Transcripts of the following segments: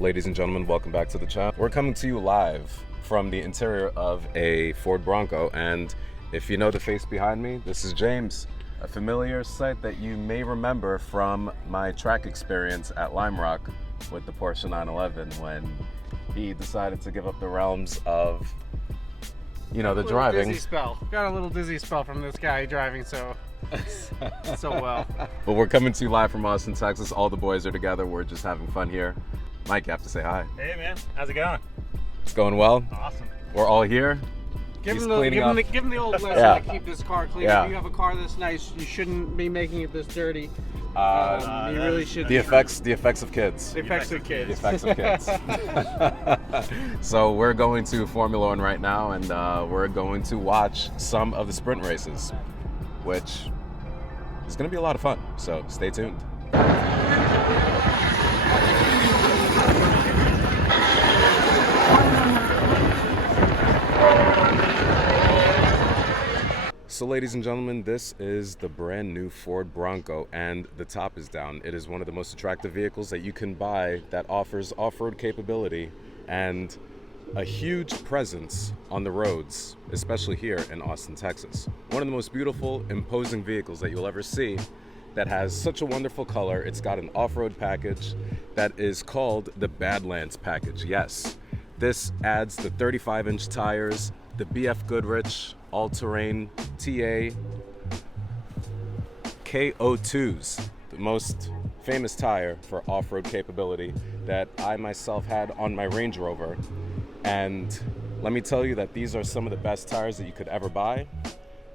Ladies and gentlemen, welcome back to the channel. We're coming to you live from the interior of a Ford Bronco, and if you know the face behind me, this is James, a familiar sight that you may remember from my track experience at Lime Rock with the Porsche 911 when he decided to give up the realms of, you know, the driving. Got a little dizzy spell from this guy driving so well. But we're coming to you live from Austin, Texas. All the boys are together. We're just having fun here. Mike, you have to say hi. Hey man, how's it going? It's going well. Awesome. We're all here. Give him the old lesson to keep this car clean. Yeah. If you have a car this nice, you shouldn't be making it this dirty. You really should. The effects of kids. The effects of kids. The effects of kids. So we're going to Formula One right now, and we're going to watch some of the sprint races, which is going to be a lot of fun. So stay tuned. So ladies and gentlemen, this is the brand new Ford Bronco, and the top is down. It is one of the most attractive vehicles that you can buy that offers off-road capability and a huge presence on the roads, especially here in Austin, Texas. One of the most beautiful, imposing vehicles that you'll ever see that has such a wonderful color. It's got an off-road package that is called the Badlands package. Yes, this adds the 35-inch tires, the BF Goodrich all-terrain TA KO2s, the most famous tire for off-road capability that I myself had on my Range Rover. And let me tell you that these are some of the best tires that you could ever buy.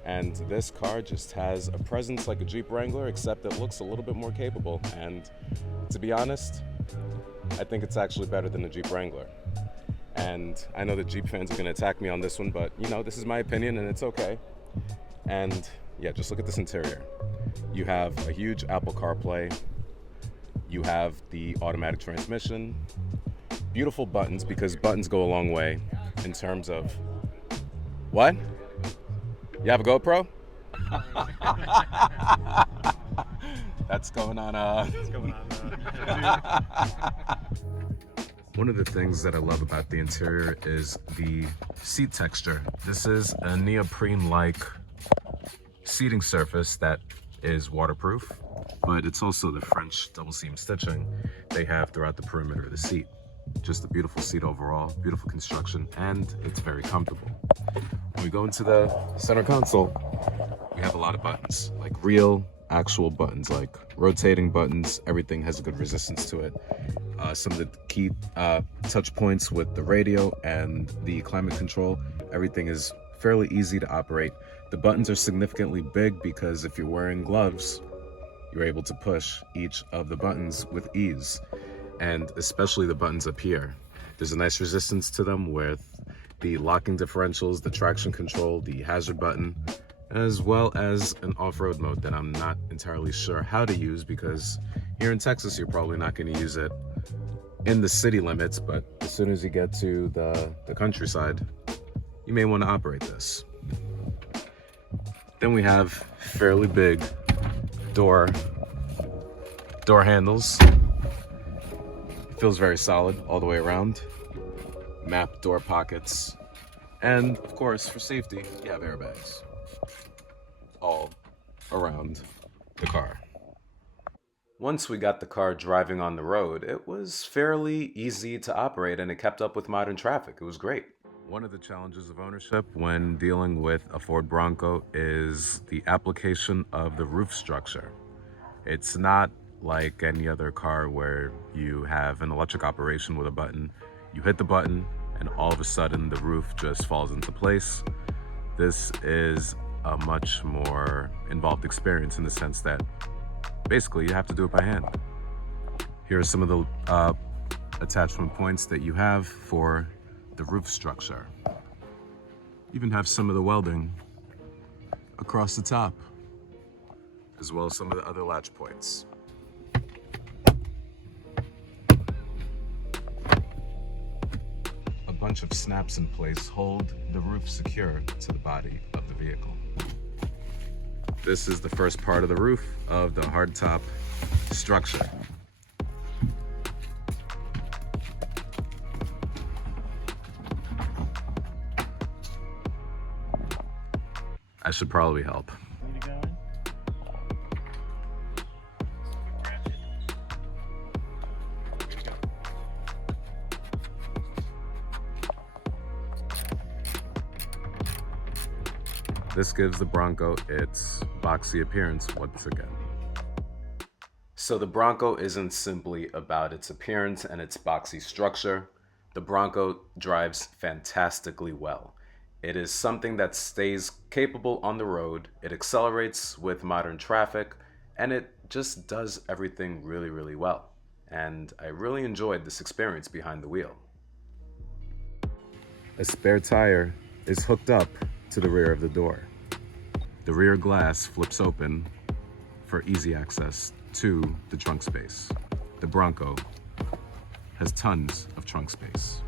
And this car just has a presence like a Jeep Wrangler, except it looks a little bit more capable. And to be honest, I think it's actually better than the Jeep Wrangler. And I know the Jeep fans are going to attack me on this one, but you know, this is my opinion and it's okay. And yeah, just look at this interior. You have a huge Apple CarPlay. You have the automatic transmission. Beautiful buttons, because buttons go a long way in terms of... What? You have a GoPro? That's going on. What's going on? One of the things that I love about the interior is the seat texture. This is a neoprene-like seating surface that is waterproof, but it's also the French double seam stitching they have throughout the perimeter of the seat. Just a beautiful seat overall, beautiful construction, and it's very comfortable. When we go into the center console, we have a lot of buttons, like real, actual buttons, like rotating buttons. Everything has a good resistance to it. Some of the key touch points with the radio and the climate control, everything is fairly easy to operate. The buttons are significantly big because if you're wearing gloves, you're able to push each of the buttons with ease, and especially the buttons up here. There's a nice resistance to them with the locking differentials, the traction control, the hazard button, as well as an off-road mode that I'm not entirely sure how to use, because here in Texas you're probably not going to use it in the city limits, but as soon as you get to the countryside, you may want to operate this. Then we have fairly big door handles. It feels very solid all the way around. Map door pockets, and of course for safety you have airbags all around the car. Once we got the car driving on the road, it was fairly easy to operate and it kept up with modern traffic. It was great. One of the challenges of ownership when dealing with a Ford Bronco is the application of the roof structure. It's not like any other car where you have an electric operation with a button. You hit the button and all of a sudden the roof just falls into place. This is a much more involved experience in the sense that basically you have to do it by hand. Here are some of the attachment points that you have for the roof structure. You even have some of the welding across the top, as well as some of the other latch points. A bunch of snaps in place hold the roof secure to the body of the vehicle. This is the first part of the roof of the hardtop structure. I should probably help. This gives the Bronco its boxy appearance once again. So the Bronco isn't simply about its appearance and its boxy structure. The Bronco drives fantastically well. It is something that stays capable on the road, it accelerates with modern traffic, and it just does everything really, really well. And I really enjoyed this experience behind the wheel. A spare tire is hooked up to the rear of the door. The rear glass flips open for easy access to the trunk space. The Bronco has tons of trunk space.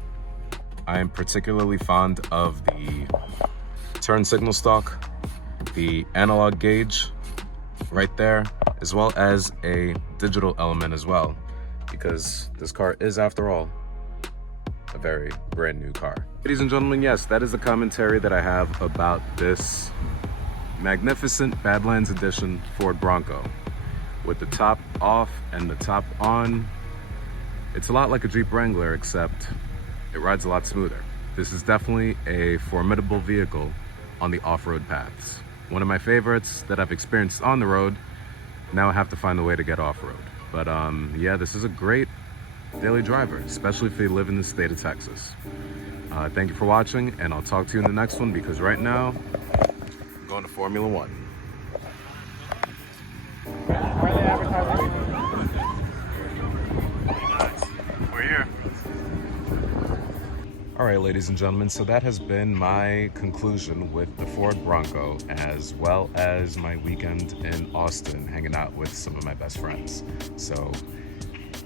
I am particularly fond of the turn signal stalk, the analog gauge right there, as well as a digital element as well, because this car is, after all, a very brand new car. Ladies and gentlemen, yes, that is the commentary that I have about this magnificent Badlands edition Ford Bronco. With the top off and the top on, it's a lot like a Jeep Wrangler, except it rides a lot smoother. This is definitely a formidable vehicle on the off-road paths. One of my favorites that I've experienced on the road. Now I have to find a way to get off-road. But yeah, this is a great daily driver, especially if you live in the state of Texas. Thank you for watching, and I'll talk to you in the next one, because right now, I'm going to Formula One. Why are they advertising? We're here. All right, ladies and gentlemen, so that has been my conclusion with the Ford Bronco, as well as my weekend in Austin, hanging out with some of my best friends. So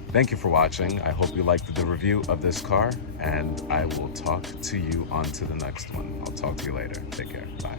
thank you for watching. I hope you liked the review of this car, and I will talk to you on to the next one. I'll talk to you later. Take care. Bye.